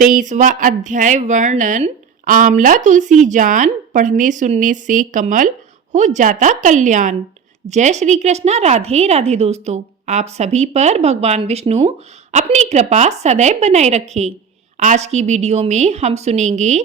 23वां अध्याय वर्णन। आंवला तुलसी जान, पढ़ने सुनने से कमल हो जाता कल्याण। जय श्री कृष्णा। राधे राधे दोस्तों, आप सभी पर भगवान विष्णु अपनी कृपा सदैव बनाए रखे। आज की वीडियो में हम सुनेंगे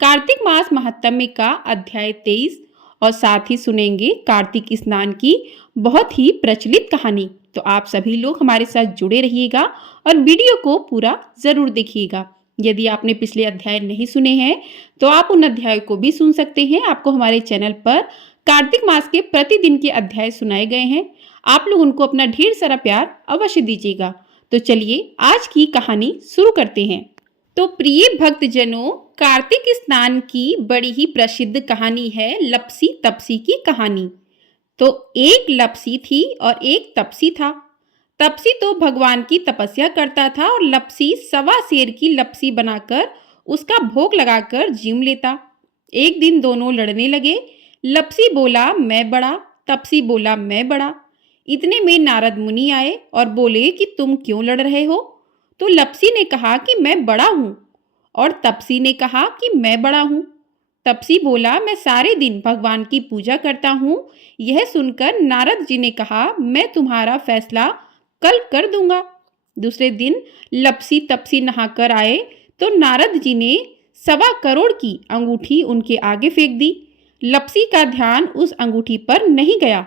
कार्तिक मास महात्म्य का अध्याय 23 और साथ ही सुनेंगे कार्तिक स्नान की बहुत ही प्रचलित कहानी। तो आप सभी लोग हमारे साथ जुड़े रहिएगा और वीडियो को पूरा जरूर देखिएगा। यदि आपने पिछले अध्याय नहीं सुने हैं तो आप उन अध्याय को भी सुन सकते हैं। आपको हमारे चैनल पर कार्तिक मास के प्रतिदिन के अध्याय सुनाए गए हैं। आप लोग उनको अपना ढेर सारा प्यार अवश्य दीजिएगा। तो चलिए आज की कहानी शुरू करते हैं। तो प्रिय भक्तजनों, कार्तिक स्नान की बड़ी ही प्रसिद्ध कहानी है लपसी तपसी की कहानी। तो एक लपसी थी और एक तपसी था। तपसी तो भगवान की तपस्या करता था और लपसी सवा शेर की लपसी बनाकर उसका भोग लगाकर जीव लेता। एक दिन दोनों लड़ने लगे। लपसी बोला मैं बड़ा, तपसी बोला मैं बड़ा। इतने में नारद मुनि आए और बोले कि तुम क्यों लड़ रहे हो। तो लपसी ने कहा कि मैं बड़ा हूँ और तपसी ने कहा कि मैं बड़ा हूँ। तपसी बोला मैं सारे दिन भगवान की पूजा करता हूँ। यह सुनकर नारद जी ने कहा मैं तुम्हारा फैसला कल कर दूंगा। दूसरे दिन लपसी तपसी नहाकर आए तो नारद जी ने 1.25 करोड़ की अंगूठी उनके आगे फेंक दी। लपसी का ध्यान उस अंगूठी पर नहीं गया।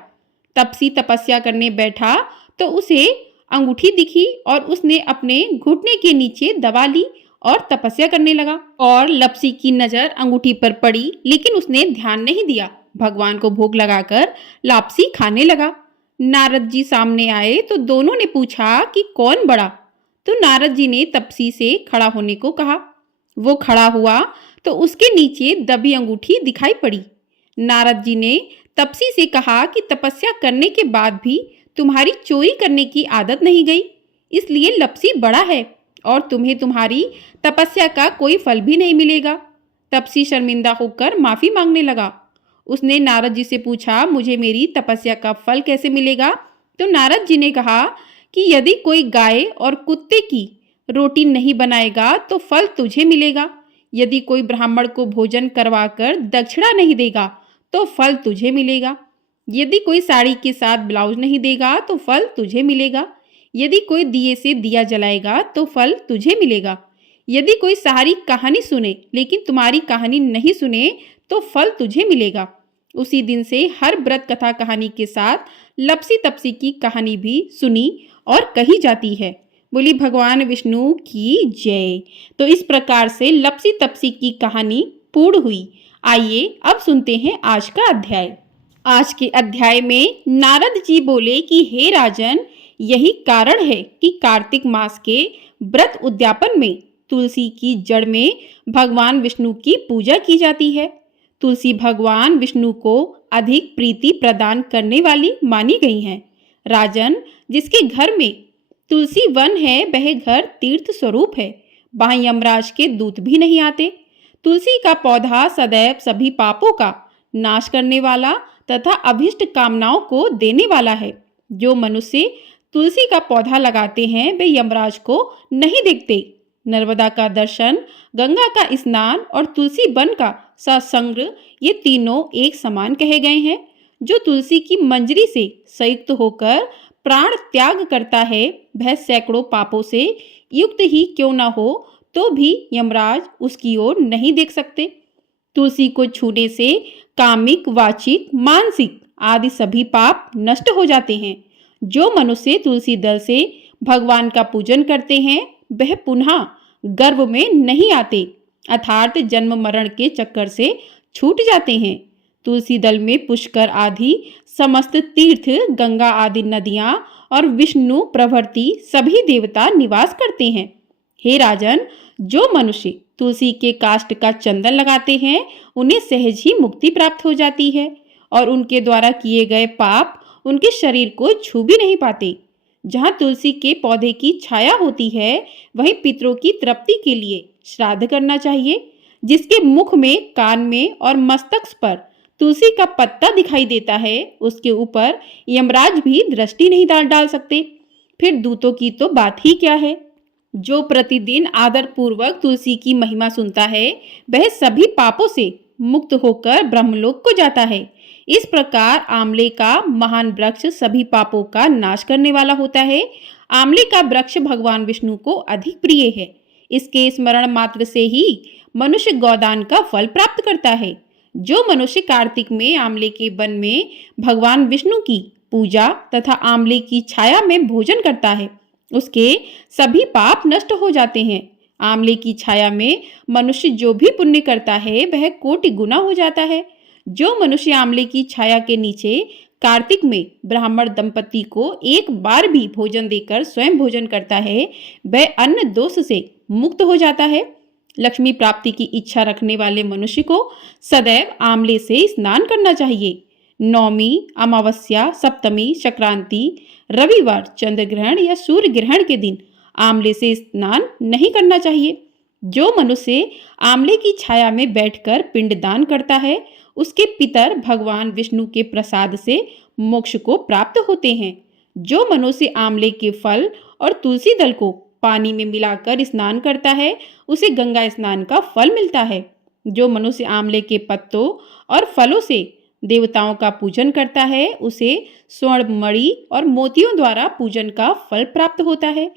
तपसी तपस्या करने बैठा तो उसे अंगूठी दिखी और उसने अपने घुटने के नीचे दबा ली और तपस्या करने लगा। और लपसी की नजर अंगूठी पर पड़ी, लेकिन उसने ध्यान नहीं दिया। भगवान को भोग लगाकर लापसी खाने लगा। नारद जी सामने आए तो दोनों ने पूछा कि कौन बड़ा। तो नारद जी ने तपसी से खड़ा होने को कहा। वो खड़ा हुआ तो उसके नीचे दबी अंगूठी दिखाई पड़ी। नारद जी ने तपसी से कहा कि तपस्या करने के बाद भी तुम्हारी चोरी करने की आदत नहीं गई, इसलिए लपसी बड़ा है और तुम्हें तुम्हारी तपस्या का कोई फल भी नहीं मिलेगा। तपसी शर्मिंदा होकर माफी मांगने लगा। उसने नारद जी से पूछा मुझे मेरी तपस्या का फल कैसे मिलेगा। तो नारद जी ने कहा कि यदि कोई गाय और कुत्ते की रोटी नहीं बनाएगा तो फल तुझे मिलेगा। यदि कोई ब्राह्मण को भोजन करवाकर दक्षिणा नहीं देगा तो फल तुझे मिलेगा। यदि कोई साड़ी के साथ ब्लाउज नहीं देगा तो फल तुझे मिलेगा। यदि कोई दिए से दिया जलाएगा तो फल तुझे मिलेगा। यदि कोई सारी कहानी सुने लेकिन तुम्हारी कहानी नहीं सुने तो फल तुझे मिलेगा। उसी दिन से हर व्रत कथा कहानी के साथ लपसी तपसी की कहानी भी सुनी और कही जाती है। बोली भगवान विष्णु की जय। तो इस प्रकार से लपसी तपसी की कहानी पूर्ण हुई। आइए अब सुनते हैं आज का अध्याय। आज के अध्याय में नारद जी बोले कि हे राजन, यही कारण है कि कार्तिक मास के व्रत उद्यापन में तुलसी की जड़ में भगवान विष्णु की पूजा की जाती है। तुलसी भगवान विष्णु को अधिक प्रीति प्रदान करने वाली मानी गई है। राजन, जिसके घर में तुलसी वन है वह घर तीर्थ स्वरूप है। वहां यमराज के दूत भी नहीं आते। तुलसी का पौधा सदैव सभी पापों का नाश करने वाला तथा अभिष्ट कामनाओं को देने वाला है। जो मनुष्य तुलसी का पौधा लगाते हैं वे यमराज को नहीं देखते। नर्मदा का दर्शन, गंगा का स्नान और तुलसी वन का सत्संग, ये तीनों एक समान कहे गए हैं। जो तुलसी की मंजरी से संयुक्त होकर प्राण त्याग करता है वह सैकड़ों पापों से युक्त ही क्यों न हो तो भी यमराज उसकी ओर नहीं देख सकते। तुलसी को छूने से कामिक, वाचिक, मानसिक आदि सभी पाप नष्ट हो जाते हैं। जो मनुष्य तुलसी दल से भगवान का पूजन करते हैं वह पुनः गर्भ में नहीं आते, अर्थात जन्म मरण के चक्कर से छूट जाते हैं। तुलसी दल में पुष्कर आदि समस्त तीर्थ, गंगा आदि नदियां और विष्णु प्रभृति सभी देवता निवास करते हैं। हे राजन, जो मनुष्य तुलसी के काष्ठ का चंदन लगाते हैं उन्हें सहज ही मुक्ति प्राप्त हो जाती है और उनके द्वारा किए गए पाप उनके शरीर को छू भी नहीं पाते। जहाँ तुलसी के पौधे की छाया होती है वहीं पितरों की तृप्ति के लिए श्राद्ध करना चाहिए। जिसके मुख में, कान में और मस्तक पर तुलसी का पत्ता दिखाई देता है उसके ऊपर यमराज भी दृष्टि नहीं डाल सकते। फिर दूतों की तो बात ही क्या है। जो प्रतिदिन आदर पूर्वक तुलसी की महिमा सुनता है वह सभी पापों से मुक्त होकर ब्रह्मलोक को जाता है। इस प्रकार आंवले का महान वृक्ष सभी पापों का नाश करने वाला होता है। आंवले का वृक्ष भगवान विष्णु को अधिक प्रिय है। इसके स्मरण मात्र से ही मनुष्य गोदान का फल प्राप्त करता है। जो मनुष्य कार्तिक में आंवले के वन में भगवान विष्णु की पूजा तथा आंवले की छाया में भोजन करता है उसके सभी पाप नष्ट हो जाते हैं। आंवले की छाया में मनुष्य जो भी पुण्य करता है वह कोटि गुना हो जाता है। जो मनुष्य आंवले की छाया के नीचे कार्तिक में ब्राह्मण दंपति को एक बार भी भोजन देकर स्वयं भोजन करता है वह अन्न दोष से मुक्त हो जाता है। लक्ष्मी प्राप्ति की इच्छा रखने वाले मनुष्य को सदैव आंवले से स्नान करना चाहिए। नौमी, अमावस्या, सप्तमी, संक्रांति, रविवार, चंद्र ग्रहण या सूर्य ग्रहण के दिन आंवले से स्नान नहीं करना चाहिए। जो मनुष्य आंवले की छाया में बैठकर पिंडदान करता है उसके पितर भगवान विष्णु के प्रसाद से मोक्ष को प्राप्त होते हैं। जो मनुष्य आंवले के फल और तुलसी दल को पानी में मिलाकर स्नान करता है उसे गंगा स्नान का फल मिलता है। जो मनुष्य आंवले के पत्तों और फलों से देवताओं का पूजन करता है उसे स्वर्ण मणि और मोतियों द्वारा पूजन का फल प्राप्त होता है।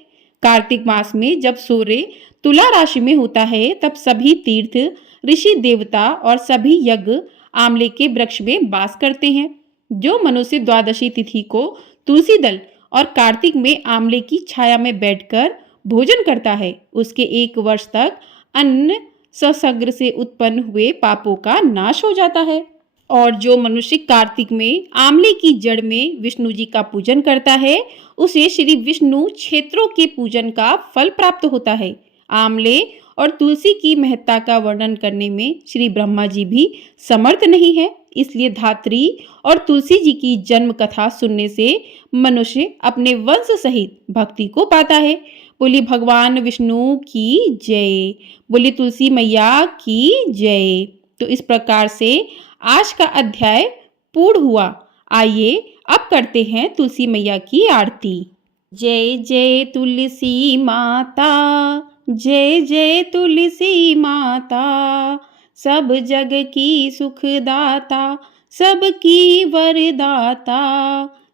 कार्तिक मास में जब सूर्य तुला राशि में होता है तब सभी तीर्थ, ऋषि, देवता और सभी यज्ञ आंवले के वृक्ष में वास करते हैं। जो मनुष्य द्वादशी तिथि को तुलसी दल और कार्तिक में आंवले की छाया में बैठकर भोजन करता है उसके 1 वर्ष तक अन्न ससग्र से उत्पन्न हुए पापों का नाश हो जाता है। और जो मनुष्य कार्तिक में आंवले की जड़ में विष्णु जी का पूजन करता है उसे श्री विष्णु क्षेत्रों के पूजन का फल प्राप्त होता है। आंवले और तुलसी की महत्ता का वर्णन करने में श्री ब्रह्मा जी भी समर्थ नहीं है। इसलिए धात्री और तुलसी जी की जन्म कथा सुनने से मनुष्य अपने वंश सहित भक्ति को पाता है। बोली भगवान विष्णु की जय, बोली तुलसी मैया की जय। तो इस प्रकार से आज का अध्याय पूर्ण हुआ। आइए अब करते हैं तुलसी मैया की आरती। जय जय तुलसी माता, जय जय तुलसी माता, सब जग की सुखदाता, सबकी वरदाता।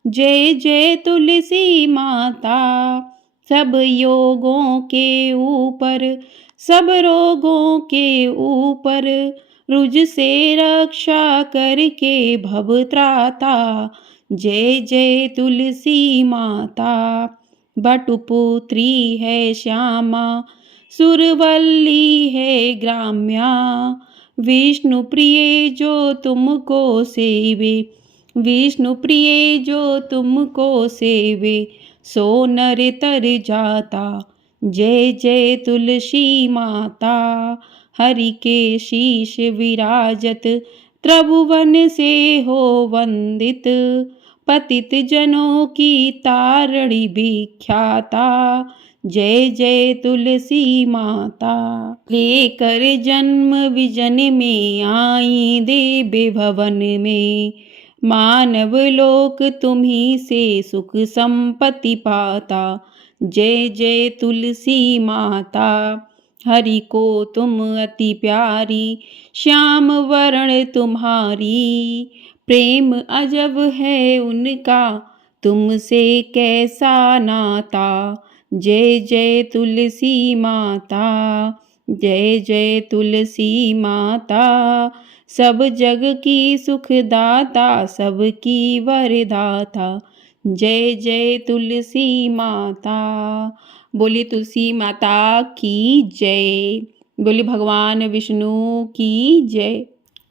जय जय तुलसी माता, सब योगों के ऊपर, सब रोगों के ऊपर, रुज से रक्षा करके भवत्राता। जय जय तुलसी माता, बटुपुत्री है श्यामा, सुरवल्ली है ग्राम्या, विष्णु प्रिय जो तुमको सेवे, विष्णु प्रिय जो तुमको सेवे, सो नर तर जाता। जय जय तुलसी माता, हरि के शीश विराजत, त्रिभुवन से हो वंदित, पतित जनों की तारणी विख्याता। जय जय तुलसी माता, लेकर जन्म विजन में आई देव भवन में, मानव लोक तुम्ही से सुख संपत्ति पाता। जय जय तुलसी माता, हरि को तुम अति प्यारी, श्याम वर्ण तुम्हारी, प्रेम अजब है उनका, तुमसे कैसा नाता। जय जय तुलसी माता, जय जय तुलसी माता, सब जग की सुखदाता, सबकी वरदाता। जय जय तुलसी माता, बोली तुलसी माता की जय, बोली भगवान विष्णु की जय,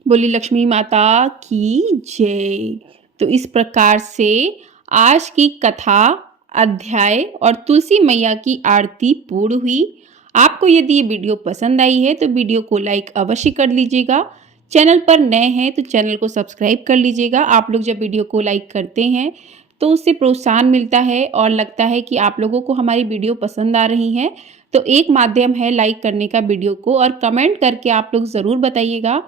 बोली लक्ष्मी माता की जय। तो इस प्रकार से आज की कथा, अध्याय और तुलसी मैया की आरती पूर्ण हुई। आपको यदि ये वीडियो पसंद आई है तो वीडियो को लाइक अवश्य कर लीजिएगा। चैनल पर नए हैं तो चैनल को सब्सक्राइब कर लीजिएगा। आप लोग जब वीडियो को लाइक करते हैं तो उससे प्रोत्साहन मिलता है और लगता है कि आप लोगों को हमारी वीडियो पसंद आ रही है। तो एक माध्यम है लाइक करने का वीडियो को, और कमेंट करके आप लोग ज़रूर बताइएगा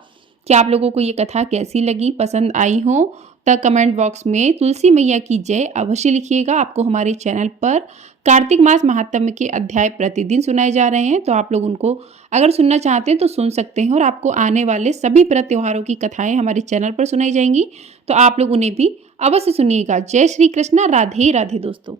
कि आप लोगों को ये कथा कैसी लगी, पसंद आई हो तब कमेंट बॉक्स में तुलसी मैया की जय अवश्य लिखिएगा। आपको हमारे चैनल पर कार्तिक मास महात्म्य के अध्याय प्रतिदिन सुनाए जा रहे हैं, तो आप लोग उनको अगर सुनना चाहते हैं तो सुन सकते हैं और आपको आने वाले सभी व्रत त्योहारों की कथाएं हमारे चैनल पर सुनाई जाएंगी, तो आप लोग उन्हें भी अवश्य सुनिएगा। जय श्री कृष्णा, राधे राधे दोस्तों।